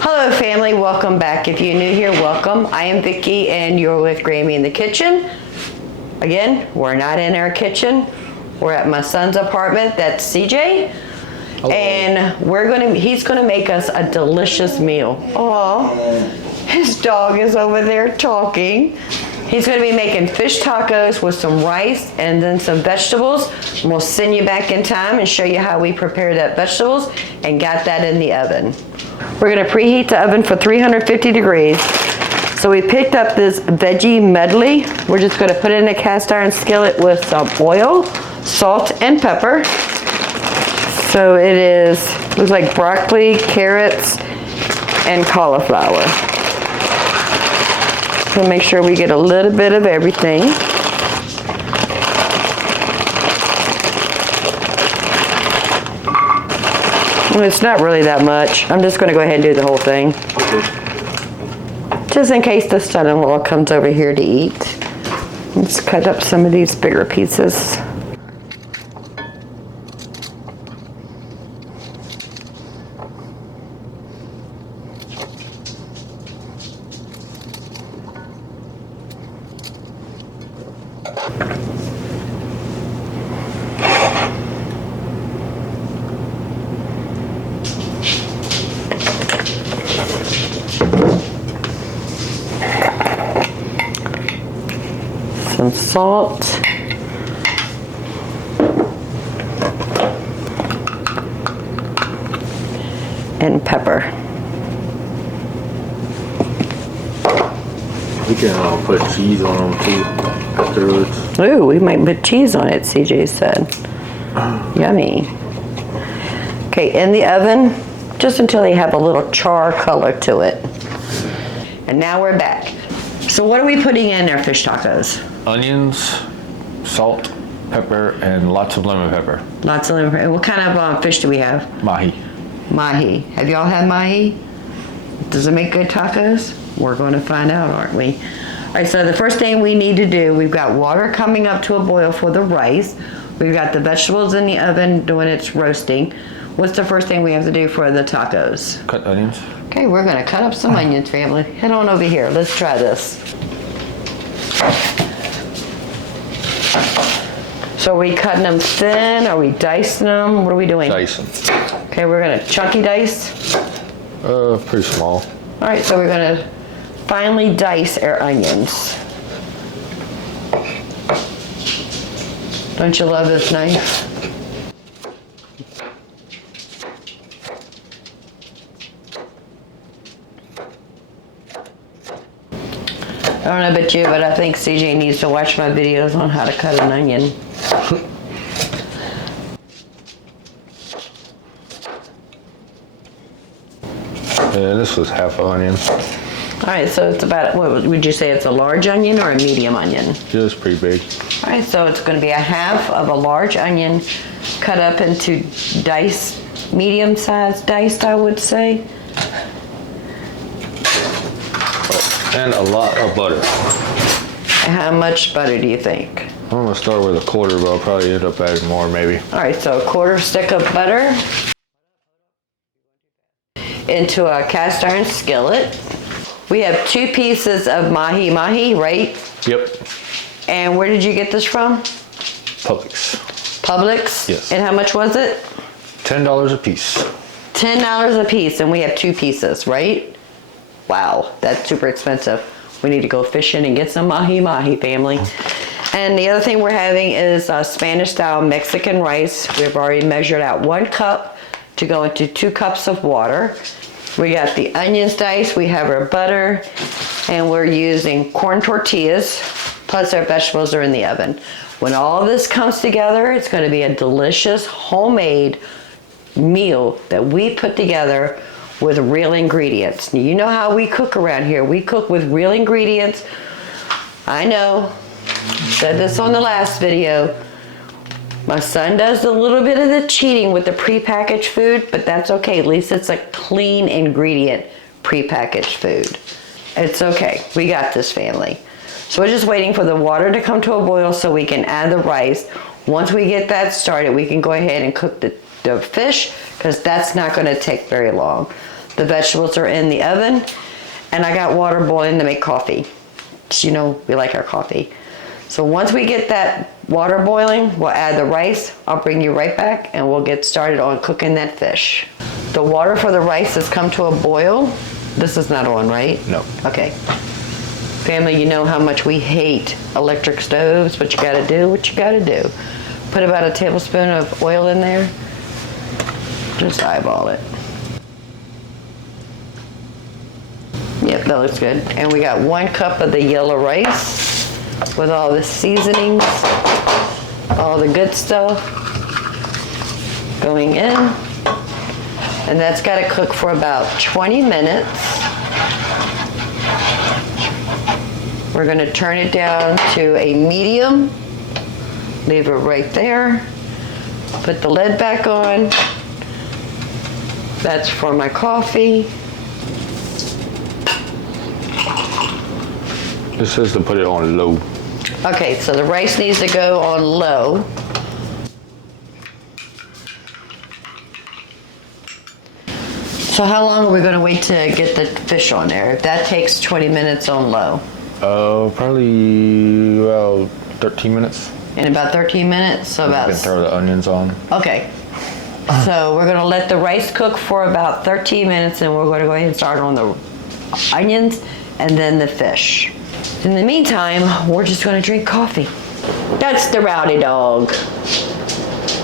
Hello family, welcome back. If you're new here, welcome. I am Vicki and you're with Grammy in the kitchen. Again, we're not in our kitchen. We're at my son's apartment, that's CJ. Hello. And he's gonna make us a delicious meal. Oh, his dog is over there talking. He's gonna be making fish tacos with some rice and then some vegetables. And we'll send you back in time and show you how we prepare that vegetables and got that in the oven. We're gonna preheat the oven for 350 degrees. So we picked up this veggie medley. We're just gonna put it in a cast iron skillet with some oil, salt, and pepper. So it looks like broccoli, carrots, and cauliflower. So make sure we get a little bit of everything. Well, it's not really that much. I'm just gonna go ahead and do the whole thing. Just in case the son-in-law comes over here to eat. Let's cut up some of these bigger pieces. Some salt. And pepper. We can put cheese on them too afterwards. Ooh, we might put cheese on it, CJ said. Yummy. Okay, in the oven, just until they have a little char color to it. And now we're back. So what are we putting in our fish tacos? Onions, salt, pepper, and lots of lemon pepper. Lots of lemon pepper. And what kind of fish do we have? Mahi. Mahi. Have y'all had mahi? Does it make good tacos? We're going to find out, aren't we? All right, so the first thing we need to do, we've got water coming up to a boil for the rice. We've got the vegetables in the oven doing its roasting. What's the first thing we have to do for the tacos? Cut onions. Okay, we're gonna cut up some onions, family. Head on over here, let's try this. So are we cutting them thin? Are we dicing them? What are we doing? Dicing. Okay, we're gonna chunky dice. Pretty small. All right, so we're gonna finely dice our onions. Don't you love this knife? I don't know about you, but I think CJ needs to watch my videos on how to cut an onion. Yeah, this was half an onion. All right, so it's about, what would you say, it's a large onion or a medium onion? It was pretty big. All right, so it's gonna be a half of a large onion cut up into medium-sized diced, I would say. And a lot of butter. How much butter do you think? I'm gonna start with a quarter, but I'll probably end up adding more maybe. All right, so a quarter stick of butter into a cast iron skillet. We have 2 pieces of Mahi Mahi, right? Yep. And where did you get this from? Publix. Publix? Yes. And how much was it? $10 a piece. $10 a piece, and we have 2 pieces, right? Wow, that's super expensive. We need to go fishing and get some Mahi Mahi, family. And the other thing we're having is Spanish style Mexican rice. We've already measured out 1 cup to go into 2 cups of water. We got the onions diced, we have our butter, and we're using corn tortillas, plus our vegetables are in the oven. When all this comes together, it's gonna be a delicious homemade meal that we put together with real ingredients. You know how we cook around here. We cook with real ingredients. I know, said this on the last video. My son does a little bit of the cheating with the prepackaged food, but that's okay. At least it's a clean ingredient prepackaged food. It's okay. We got this, family. So we're just waiting for the water to come to a boil so we can add the rice. Once we get that started, we can go ahead and cook the fish, because that's not going to take very long. The vegetables are in the oven, and I got water boiling to make coffee. 'Cause you know we like our coffee. So once we get that water boiling, we'll add the rice. I'll bring you right back and we'll get started on cooking that fish. The water for the rice has come to a boil. This is not on, right? No. Okay. Family, you know how much we hate electric stoves, but you gotta do what you gotta do. Put about a tablespoon of oil in there. Just eyeball it. Yep, that looks good. And we got 1 cup of the yellow rice with all the seasonings, all the good stuff going in. And that's got to cook for about 20 minutes. We're going to turn it down to a medium. Leave it right there. Put the lid back on. That's for my coffee. It says to put it on low. Okay, so the rice needs to go on low. So how long are we going to wait to get the fish on there? If that takes 20 minutes on low. Probably about 13 minutes. In about 13 minutes, so You about... can throw the onions on. Okay. So we're going to let the rice cook for about 13 minutes, and we're going to go ahead and start on the onions and then the fish. In the meantime, we're just going to drink coffee. That's the rowdy dog.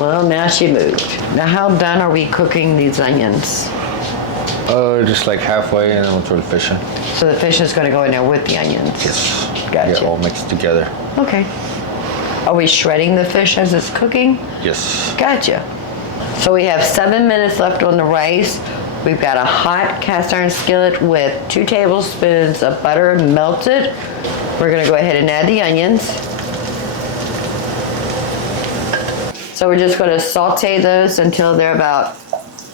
Well, now she moved. Now, how done are we cooking these onions? Just like halfway, and then we'll throw the fish in. So the fish is going to go in there with the onions? Yes. Gotcha. Get it all mixed together. Okay. Are we shredding the fish as it's cooking? Yes. Gotcha. So we have 7 minutes left on the rice. We've got a hot cast iron skillet with 2 tablespoons of butter melted. We're going to go ahead and add the onions. So we're just going to saute those until they're about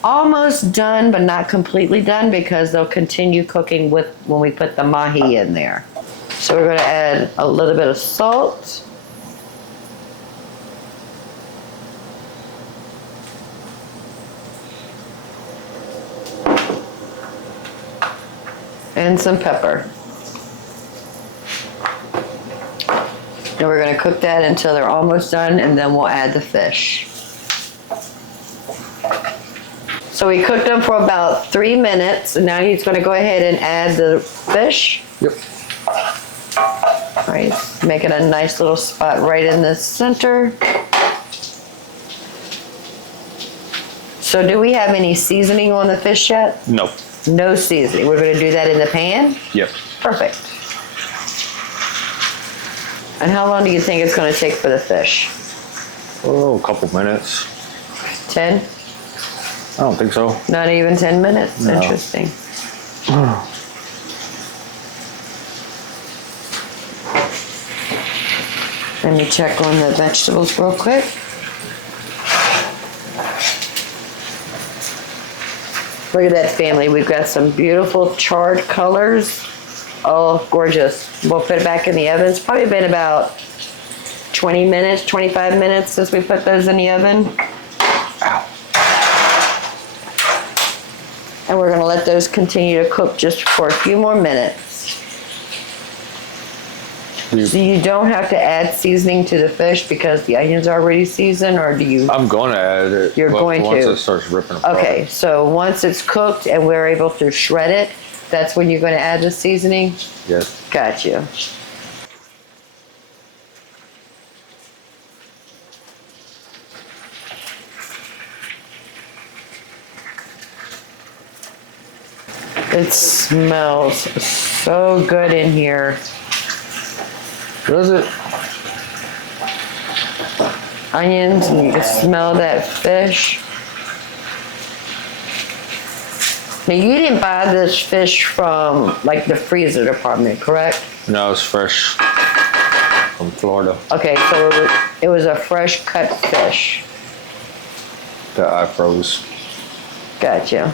almost done, but not completely done, because they'll continue cooking with when we put the mahi in there. So we're going to add a little bit of salt. And some pepper. And we're going to cook that until they're almost done, and then we'll add the fish. So we cooked them for about 3 minutes, and now he's going to go ahead and add the fish. Yep. All right, make it a nice little spot right in the center. So do we have any seasoning on the fish yet? No. No seasoning. We're going to do that in the pan? Yep. Perfect. And how long do you think it's going to take for the fish? Oh, a couple minutes. 10? I don't think so. Not even 10 minutes? No. Interesting. Let me check on the vegetables real quick. Look at that, family. We've got some beautiful charred colors. Oh, gorgeous. We'll put it back in the oven. It's probably been about 20 minutes, 25 minutes since we put those in the oven. Ow. And we're going to let those continue to cook just for a few more minutes. So you don't have to add seasoning to the fish because the onions are already seasoned, or do you? I'm going to add it. You're going once to? it starts ripping apart. Okay, so once it's cooked and we're able to shred it, that's when you're going to add the seasoning? Yes. Got you. It smells so good in here. Does it? Onions, and you can smell that fish. Now, you didn't buy this fish from, like, the freezer department, correct? No, it's fresh from Florida Okay, so it was a fresh cut fish. that I froze. Gotcha.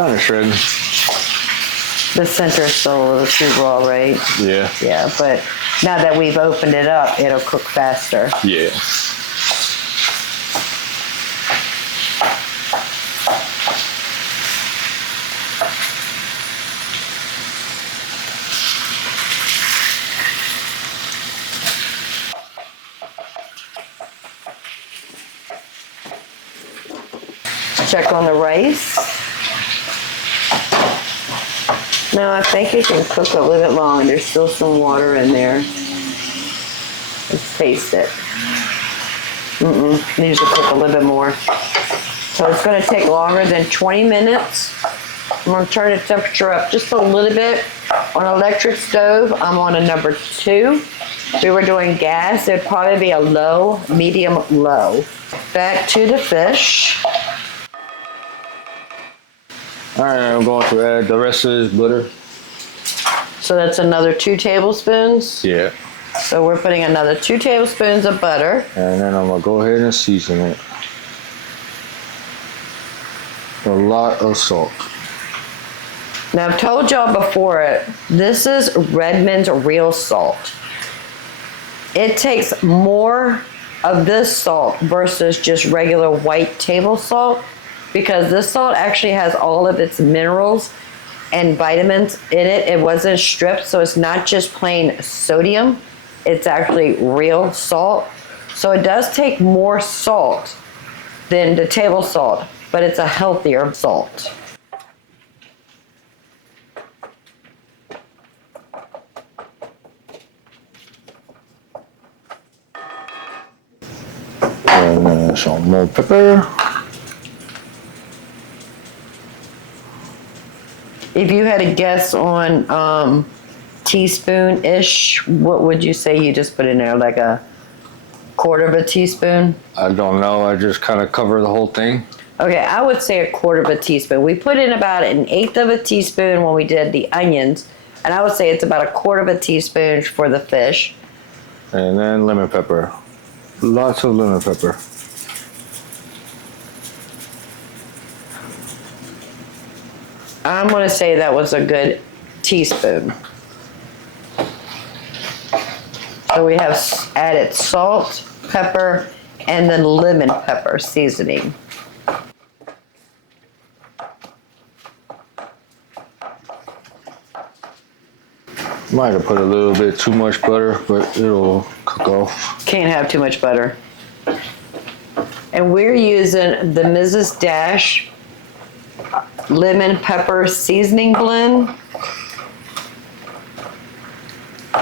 Kind of shredding. The center is still a little too raw, right? Yeah. Yeah, but now that we've opened it up, it'll cook faster. Yeah. Check on the rice. No, I think it can cook a little bit longer. There's still some water in there. Let's taste it. Needs to cook a little bit more. So it's going to take longer than 20 minutes. I'm going to turn the temperature up just a little bit. On electric stove, I'm on a number 2. If we were doing gas, it'd probably be a low, medium, low. Back to the fish. All right, I'm going to add the rest of this butter. So that's another 2 tablespoons. Yeah. So we're putting another 2 tablespoons of butter. And then I'm going to go ahead and season it. A lot of salt. Now I've told y'all before it, this is Redmond's real salt. It takes more of this salt versus just regular white table salt because this salt actually has all of its minerals and vitamins in it. It wasn't stripped, so it's not just plain sodium. It's actually real salt. So it does take more salt than the table salt, but it's a healthier salt. And then some more pepper. If you had a guess on teaspoon-ish, what would you say you just put in there? Like a quarter of a teaspoon? I don't know. I just kind of cover the whole thing. Okay, I would say a quarter of a teaspoon. We put in about 1/8 of a teaspoon when we did the onions, and I would say it's about a quarter of a teaspoon for the fish. And then lemon pepper. Lots of lemon pepper. I'm going to say that was a good teaspoon. So we have added salt, pepper, and then lemon pepper seasoning. Might have put a little bit too much butter, but it'll cook off. Can't have too much butter. And we're using the Mrs. Dash lemon pepper seasoning blend.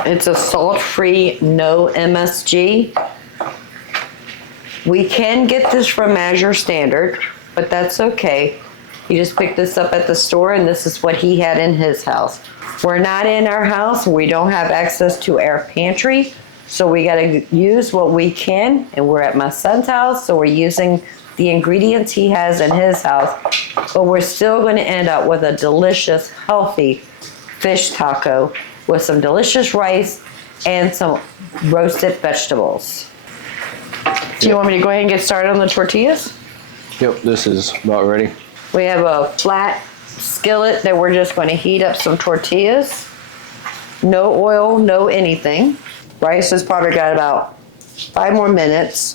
It's a salt-free, no MSG. We can get this from Azure Standard, but that's okay. You just pick this up at the store, and this is what he had in his house. We're not in our house. We don't have access to our pantry, so we got to use what we can, and we're at my son's house, so we're using the ingredients he has in his house, but we're still going to end up with a delicious, healthy fish taco with some delicious rice and some roasted vegetables. Do you want me to go ahead and get started on the tortillas? Yep, this is about ready. We have a flat skillet that we're just going to heat up some tortillas. No oil, no anything. Rice has probably got about 5 more minutes.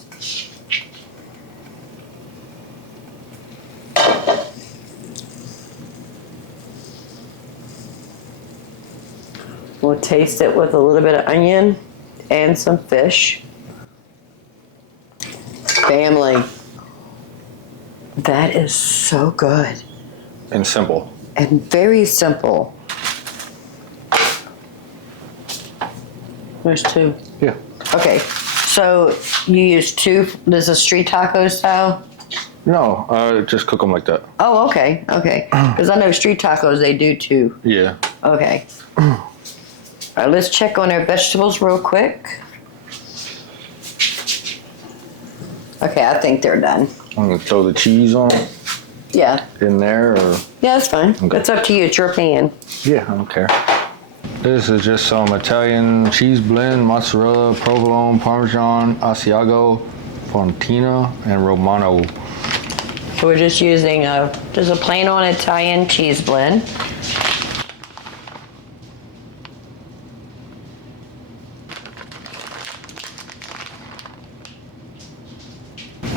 We'll taste it with a little bit of onion and some fish. Family, that is so good. And simple. And very simple. There's 2. Yeah. Okay, so you use 2, this is street taco style? No, just cook them like that. Oh, okay, okay. Because I know street tacos, they do 2. Yeah. Okay. All right, let's check on our vegetables real quick. Okay, I think they're done. I'm gonna throw the cheese on Yeah. in there, or Yeah, that's fine. Okay. It's up to you. It's your pan. yeah, I don't care. This is just some Italian cheese blend: mozzarella, provolone, parmesan, asiago, fontina, and romano. So we're just using just a plain on Italian cheese blend.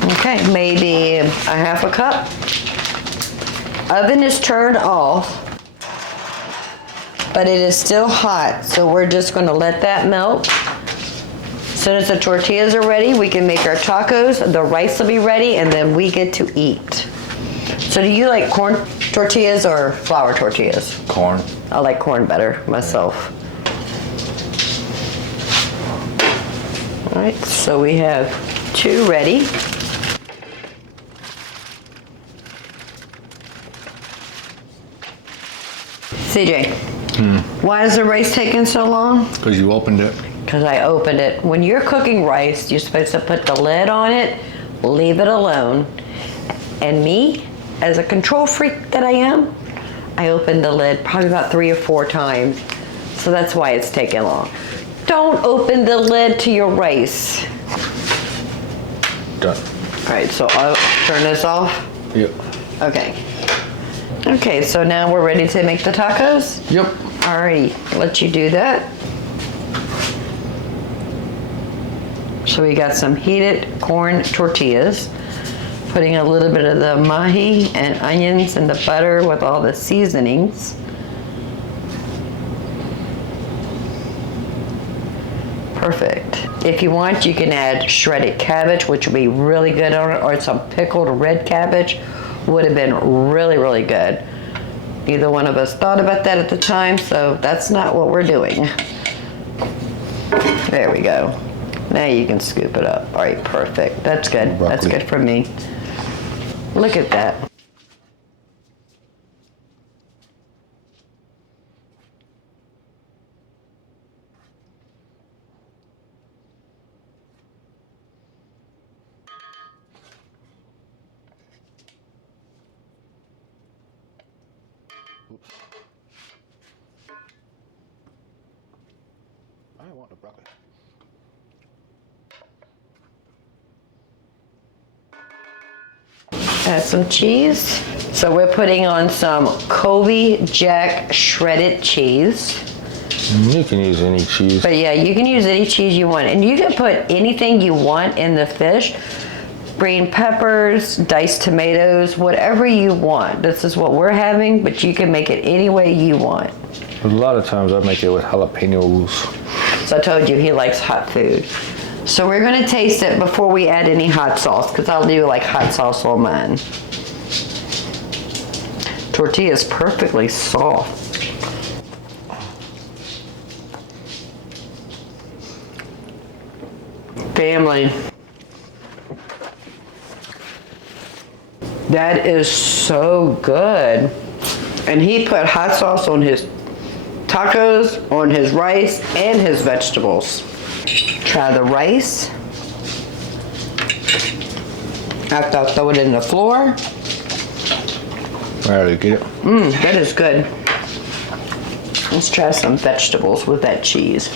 Okay, maybe a half a cup. Oven is turned off, but it is still hot, so we're just gonna let that melt. As soon as the tortillas are ready, we can make our tacos, the rice will be ready, and then we get to eat. So do you like corn tortillas or flour tortillas? Corn. I like corn better myself. All right, so we have 2 ready. CJ, why is the rice taking so long? Because you opened it. Because I opened it. When you're cooking rice, you're supposed to put the lid on it, leave it alone. And me, as a control freak that I am, I opened the lid probably about 3 or 4 times. So that's why it's taking long. Don't open the lid to your rice. Done. All right, so I'll turn this off. Yep. Okay. Okay, so now we're ready to make the tacos? Yep. All right, let you do that. So we got some heated corn tortillas. Putting a little bit of the mahi and onions and the butter with all the seasonings. Perfect. If you want, you can add shredded cabbage, which would be really good on it, or some pickled red cabbage. Would have been really, really good. Neither one of us thought about that at the time, so that's not what we're doing. There we go. Now you can scoop it up. All right, perfect. That's good. Broccoli. That's good for me. Look at that. Oops. I want the broccoli. Add some cheese. So we're putting on some Kobe Jack shredded cheese. You can use any cheese. But yeah, you can use any cheese you want. And you can put anything you want in the fish. Green peppers, diced tomatoes, whatever you want. This is what we're having, but you can make it any way you want. A lot of times I make it with jalapenos. So I told you he likes hot food. So we're gonna taste it before we add any hot sauce, because I'll do like hot sauce on mine. Tortilla is perfectly soft. Family. That is so good. And he put hot sauce on his tacos, on his rice, and his vegetables. Try the rice. After I throw it in the floor. All right, get it. That is good. Let's try some vegetables with that cheese.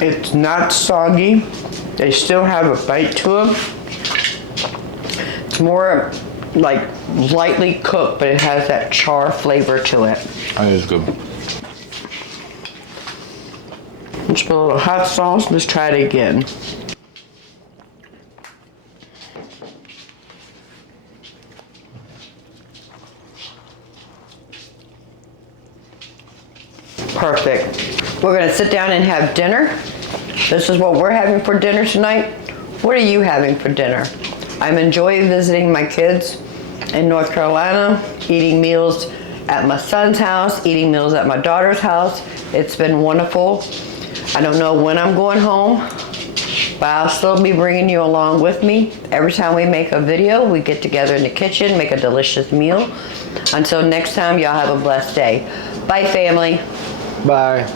It's not soggy. They still have a bite to them. It's more like lightly cooked, but it has that char flavor to it. That is good. Let's put a little hot sauce. Let's try it again. Perfect. We're gonna sit down and have dinner. This is what we're having for dinner tonight. What are you having for dinner? I'm enjoying visiting my kids in North Carolina, eating meals at my son's house, eating meals at my daughter's house. It's been wonderful. I don't know when I'm going home, but I'll still be bringing you along with me. Every time we make a video, we get together in the kitchen, make a delicious meal. Until next time, y'all have a blessed day. Bye, family. Bye.